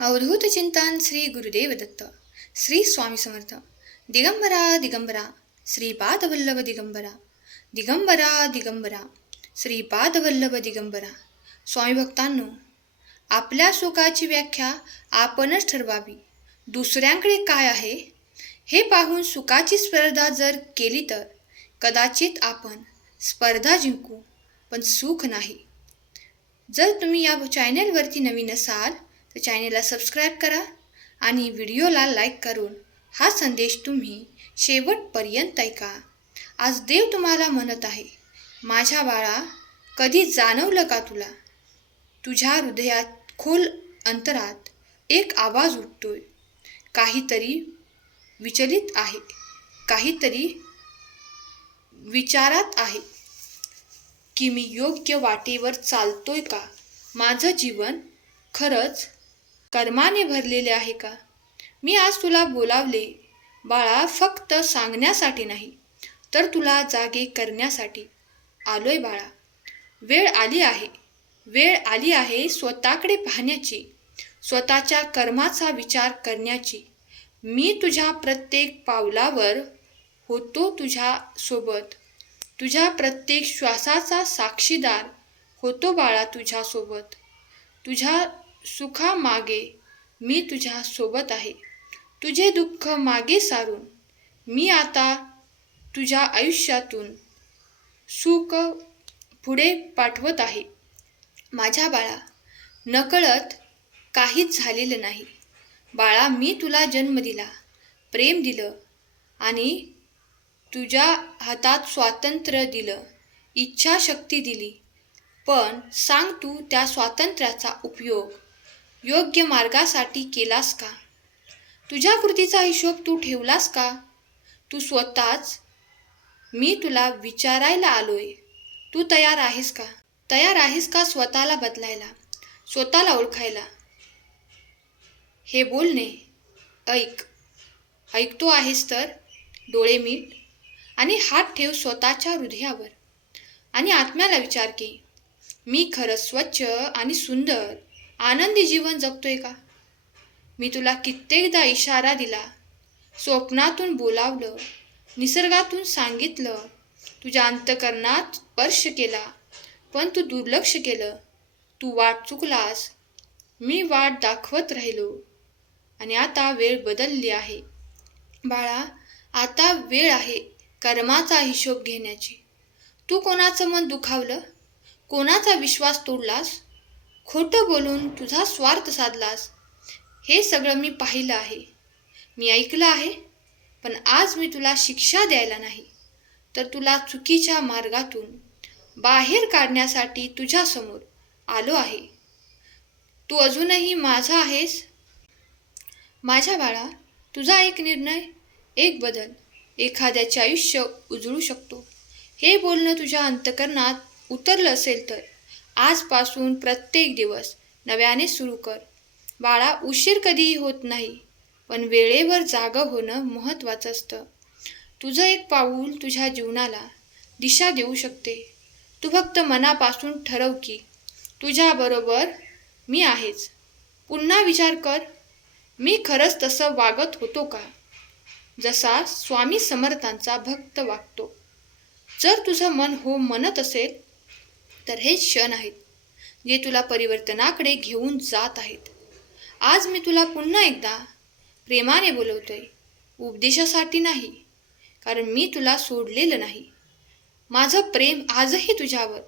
अवधूत चिंतन श्री गुरुदेव दत्त श्री स्वामी समर्थ. दिगंबरा दिगंबरा श्रीपादवल्लभ दिगंबरा. दिगंबरा दिगंबरा श्रीपादवल्लभ दिगंबरा. स्वामी भक्तांनो, आपल्या सुखाची व्याख्या आपणच ठरवावी. दुसऱ्यांकडे काय आहे हे पाहून सुखाची स्पर्धा जर केली तर कदाचित आपण स्पर्धा जिंकू, पण सुख नाही. जर तुम्ही या चॅनेलवरती नवीन असाल तर चॅनेलला सबस्क्राईब करा आणि व्हिडिओला लाईक करून हा संदेश तुम्ही शेवटपर्यंत ऐका. आज देव तुम्हाला म्हणत आहे, माझ्या बाळा, कधी जाणवलं का तुला? तुझ्या हृदयात खोल अंतरात एक आवाज उठतोय. काहीतरी विचलित आहे, काहीतरी विचारात आहे की मी योग्य वाटेवर चालतोय का? माझं जीवन खरंच कर्माने भरलेले आहे का? मी आज तुला बोलावले बाळा, फक्त सांगण्यासाठी नाही तर तुला जागे करण्यासाठी आलोय बाळा. वेळ आली आहे स्वतःकडे पाहण्याची, स्वतःच्या कर्माचा विचार करण्याची. मी तुझ्या प्रत्येक पावलावर होतो तुझ्या सोबत, तुझ्या प्रत्येक श्वासाचा साक्षीदार होतो बाळा तुझ्या सोबत. तुझ्या सुखामागे मी तुझ्या सोबत आहे. तुझे दुःख मागे सारून मी आता तुझ्या आयुष्यातून सुख पुढे पाठवत आहे. माझ्या बाळा, नकळत काहीच झालेलं नाही बाळा. मी तुला जन्म दिला, प्रेम दिलं आणि तुझ्या हातात स्वातंत्र्य दिलं, इच्छाशक्ती दिली. पण सांग, तू त्या स्वातंत्र्याचा उपयोग योग्य मार्गासाठी केलास का? तुझ्या कृतीचा हिशोब तू ठेवलास का? तू स्वतःच. मी तुला विचारायला आलोय, तू तयार आहेस का? तयार आहेस का स्वतःला बदलायला, स्वतःला ओळखायला? हे बोलणे ऐकतो आहेस तर डोळे मीट आणि हात ठेव स्वतःच्या हृदयावर आणि आत्म्याला विचार की मी खरंच स्वच्छ आणि सुंदर आनंदी जीवन जगतोय का? मी तुला कित्येकदा इशारा दिला, स्वप्नातून बोलावलं, निसर्गातून सांगितलं, तुझ्या अंतःकरणात स्पर्श केला, पण तू दुर्लक्ष केलं. तू वाट चुकलास, मी वाट दाखवत राहिलो आणि आता वेळ बदलली आहे बाळा. आता वेळ आहे कर्माचा हिशोब घेण्याची. तू कोणाचं मन दुखावलं, कोणाचा विश्वास तोडलास, खोटं बोलून तुझा स्वार्थ साधलास, हे सगळं मी पाहिलं आहे, मी ऐकलं आहे. पण आज मी तुला शिक्षा द्यायला नाही तर तुला चुकीच्या मार्गातून बाहेर काढण्यासाठी तुझ्यासमोर आलो आहे. तू अजूनही माझा आहेस माझ्या बाळा. तुझा एक निर्णय, एक बदल एखाद्याचे आयुष्य उजळू शकतो. हे बोलणं तुझ्या अंतःकरणात उतरलं असेल तर आजपासून प्रत्येक दिवस नव्याने सुरू कर बाळा. उशीर कधीही होत नाही, पण वेळेवर जागं होणं महत्त्वाचं असतं. तुझं एक पाऊल तुझ्या जीवनाला दिशा देऊ शकते. तू फक्त मनापासून ठरव की तुझ्याबरोबर मी आहेच. पुन्हा विचार कर, मी खरंच तसं वागत होतो का, जसा स्वामी समर्थांचा भक्त वागतो? जर तुझं मन हो म्हणत असेल तर हे क्षण आहेत जे तुला परिवर्तनाकडे घेऊन जात आहेत. आज मी तुला पुन्हा एकदा प्रेमाने बोलवतोय, उपदेशासाठी नाही, कारण मी तुला सोडलेलं नाही. माझं प्रेम आजही तुझ्यावर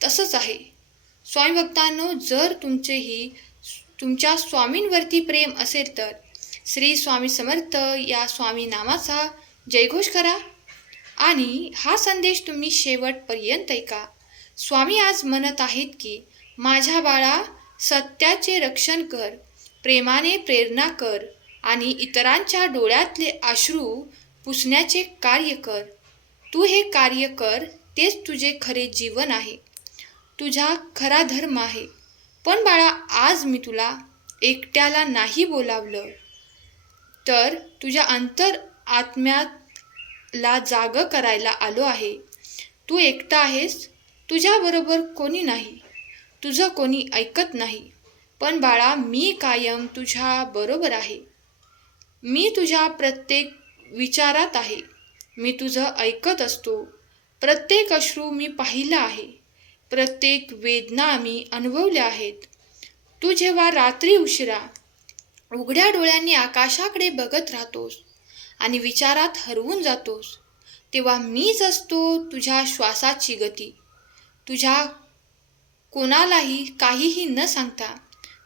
तसंच आहे. स्वामी भक्तांनो, जर तुमच्या स्वामींवरती प्रेम असेल तर श्री स्वामी समर्थ या स्वामी नामाचा जयघोष करा आणि हा संदेश तुम्ही शेवटपर्यंत ऐका. स्वामी आज म्हणत आहेत की माझ्या बाळा, सत्याचे रक्षण कर, प्रेमाने प्रेरणा कर आणि इतरांच्या डोळ्यातले अश्रू पुसण्याचे कार्य कर. तू हे कार्य कर, तेच तुझे खरे जीवन आहे, तुझा खरा धर्म आहे. पण बाळा, आज मी तुला एकट्याला नाही बोलावलं तर तुझ्या आत्म्याला जागं करायला आलो आहे. तू एकटा आहेस, तुझ्याबरोबर कोणी नाही, तुझं कोणी ऐकत नाही, पण बाळा, मी कायम तुझ्या बरोबर आहे. मी तुझ्या प्रत्येक विचारात आहे. मी तुझं ऐकत असतो. प्रत्येक अश्रू मी पाहिला आहे. प्रत्येक वेदना मी अनुभवल्या आहेत. तू जेव्हा रात्री उशिरा उघड्या डोळ्यांनी आकाशाकडे बघत राहतोस आणि विचारात हरवून जातोस, तेव्हा मीच असतो तुझ्या श्वासाची गती. तुझ्या कोणालाही काहीही न सांगता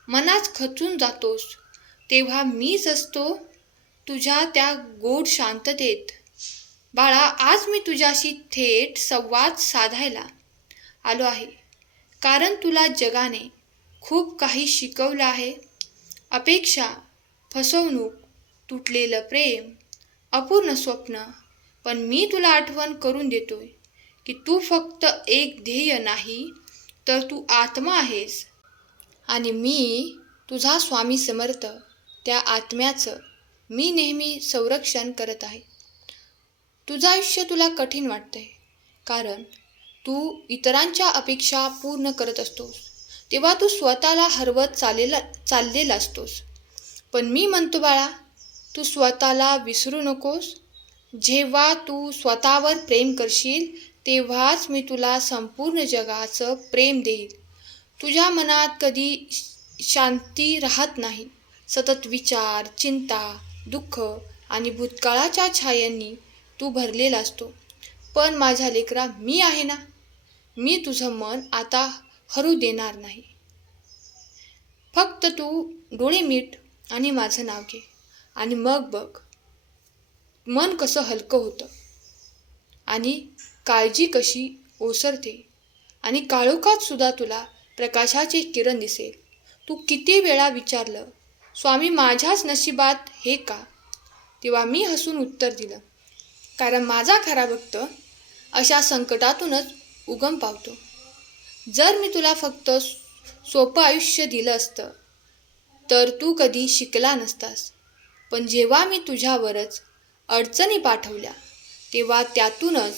मनात खचून जातोस, तेव्हा मीच असतो तुझ्या त्या गोड शांततेत. बाळा, आज मी तुझ्याशी थेट संवाद साधायला आलो आहे, कारण तुला जगाने खूप काही शिकवलं आहे. अपेक्षा, फसवणूक, तुटलेलं प्रेम, अपूर्ण स्वप्न. पण मी तुला आठवण करून देतोय की तू फक्त एक ध्येय नाही, तर तू आत्मा आहेस. आणि मी तुझा स्वामी समर्थ, त्या आत्म्याचं मी नेहमी संरक्षण करत आहे. तुझं आयुष्य तुला कठीण वाटतंय, कारण तू इतरांच्या अपेक्षा पूर्ण करत असतोस, तेव्हा तू स्वतःला हरवत चाललेला असतोस. पण मी म्हणतो बाळा, तू स्वतःला विसरू नकोस. जेव्हा तू स्वतःवर प्रेम करशील, तेव्हाच मी तुला संपूर्ण जगाचं प्रेम देईल. तुझ्या मनात कधी शांती राहत नाही. सतत विचार, चिंता, दुःख आणि भूतकाळाच्या छायांनी तू भरलेला असतो. पण माझ्या लेकरा, मी आहे ना. मी तुझं मन आता हरू देणार नाही. फक्त तू डोळे मिट आणि माझं नाव घे, आणि मग बघ मन कसं हलकं होतं आणि काळजी कशी ओसरते, आणि काळोखात सुद्धा तुला प्रकाशाचे किरण दिसेल. तू किती वेळा विचारलं, स्वामी माझ्याच नशिबात हे का? तेव्हा मी हसून उत्तर दिलं, कारण माझा खरा भक्त अशा संकटातूनच उगम पावतो. जर मी तुला फक्त सोपं आयुष्य दिलं असतं तर तू कधी शिकला नसतास. पण जेव्हा मी तुझ्यावरच अडचणी पाठवल्या, तेव्हा त्यातूनच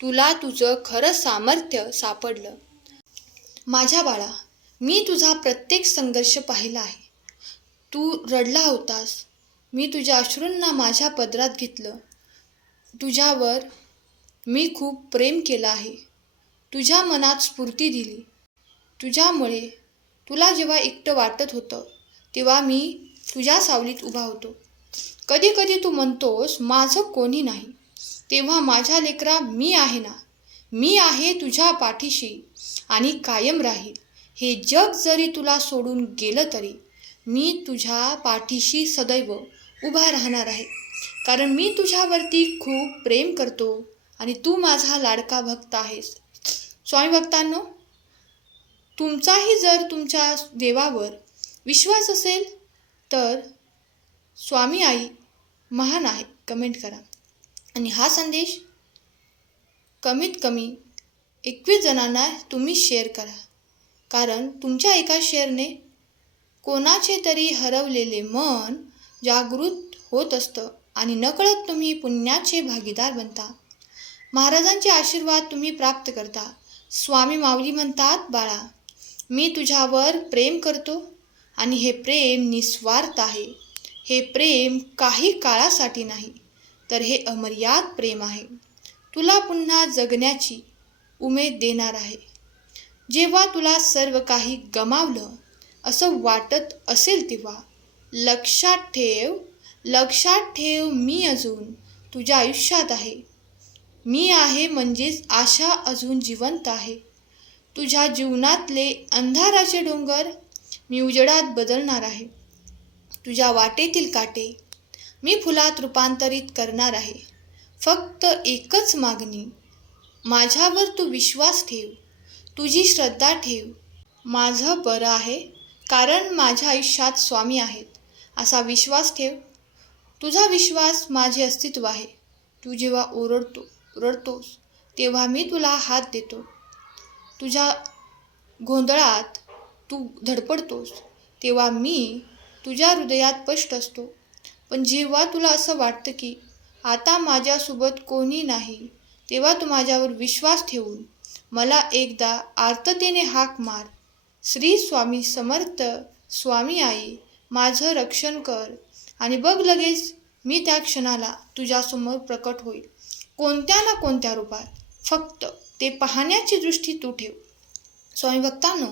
तुला तुझं खरं सामर्थ्य सापडलं. माझ्या बाळा, मी तुझा प्रत्येक संघर्ष पाहिला आहे. तू रडला होतास, मी तुझ्या अश्रूंना माझ्या पदरात घेतलं. तुझ्यावर मी खूप प्रेम केलं आहे. तुझ्या मनात स्फूर्ती दिली. तुझ्यामुळे तुला जेव्हा एकटं वाटत होतं, तेव्हा मी तुझ्या सावलीत उभा होतो. कधी कधी तू म्हणतोस माझं कोणी नाही, तेव्हा माझ्या लेकरा, मी आहे ना. मी आहे तुझ्या पाठीशी आणि कायम राहील. हे जग जरी तुला सोडून गेलं तरी मी तुझ्या पाठीशी सदैव उभा राहणार आहे, कारण मी तुझ्यावरती खूप प्रेम करतो आणि तू माझा लाडका भक्त आहेस. स्वामी भक्तांनो, तुमचाही जर तुमच्या देवावर विश्वास असेल तर स्वामी आई महान आहे कमेंट करा, आणि हा संदेश कमीत कमी 21 जणांना तुम्ही शेअर करा, कारण तुमच्या एका शेअरने कोणाचे तरी हरवलेले मन जागृत होत असतं आणि नकळत तुम्ही पुण्याचे भागीदार बनता. महाराजांचे आशीर्वाद तुम्ही प्राप्त करता. स्वामी माऊली म्हणतात, बाळा, मी तुझ्यावर प्रेम करतो आणि हे प्रेम निस्वार्थ आहे. हे प्रेम काही काळासाठी नाही, तर हे अमर्याद प्रेम आहे. तुला पुन्हा जगण्याची उमेद देणार आहे. जेव्हा तुला सर्व काही गमावलं असं वाटत असेल, तेव्हा लक्षात ठेव, मी अजून तुझ्या आयुष्यात आहे. मी आहे म्हणजेच आशा अजून जिवंत आहे. तुझ्या जीवनातले अंधाराचे डोंगर मी उजेडात बदलणार आहे. तुझ्या वाटेतील काटे मी फुलात रूपांतरित करणार आहे. फक्त एकच मागणी, माझ्यावर तू विश्वास ठेव, तुझी श्रद्धा ठेव. माझं बरं आहे, कारण माझ्या आयुष्यात स्वामी आहेत असा विश्वास ठेव. तुझा विश्वास माझे अस्तित्व आहे. तू जेव्हा रडतोस तेव्हा मी तुला हात देतो. तुझ्या गोंधळात तू धडपडतोस तेव्हा मी तुझ्या हृदयात स्पष्ट असतो. पण जेव्हा तुला असं वाटतं की आता माझ्यासोबत कोणी नाही, तेव्हा तू माझ्यावर विश्वास ठेवून मला एकदा आर्ततेने हाक मार. श्री स्वामी समर्थ स्वामी आई, माझं रक्षण कर आणि बघ लगेच मी त्या क्षणाला तुझ्यासमोर प्रकट होईल, कोणत्या ना कोणत्या रूपात. फक्त ते पाहण्याची दृष्टी तू ठेव. स्वामी भक्तांनो,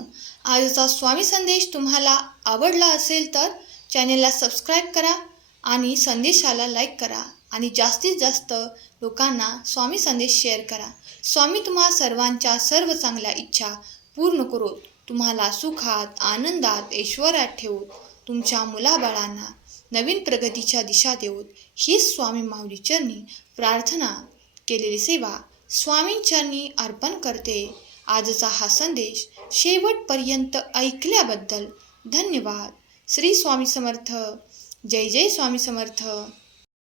आजचा स्वामी संदेश तुम्हाला आवडला असेल तर चॅनेलला सबस्क्राईब करा आणि संदेशाला लाईक करा आणि जास्तीत जास्त लोकांना स्वामी संदेश शेअर करा. स्वामी तुम्हा सर्वांच्या सर्व चांगल्या इच्छा पूर्ण करोत, तुम्हाला सुखात, आनंदात, ऐश्वर्यात ठेवूत, तुमच्या मुलाबाळांना नवीन प्रगतीच्या दिशा देऊत, हीच स्वामी माऊली चरणी प्रार्थना केलेली सेवा स्वामींचरणी अर्पण करते. आजचा हा संदेश शेवटपर्यंत ऐकल्याबद्दल धन्यवाद. श्री स्वामी समर्थ. जय जय स्वामी समर्थ.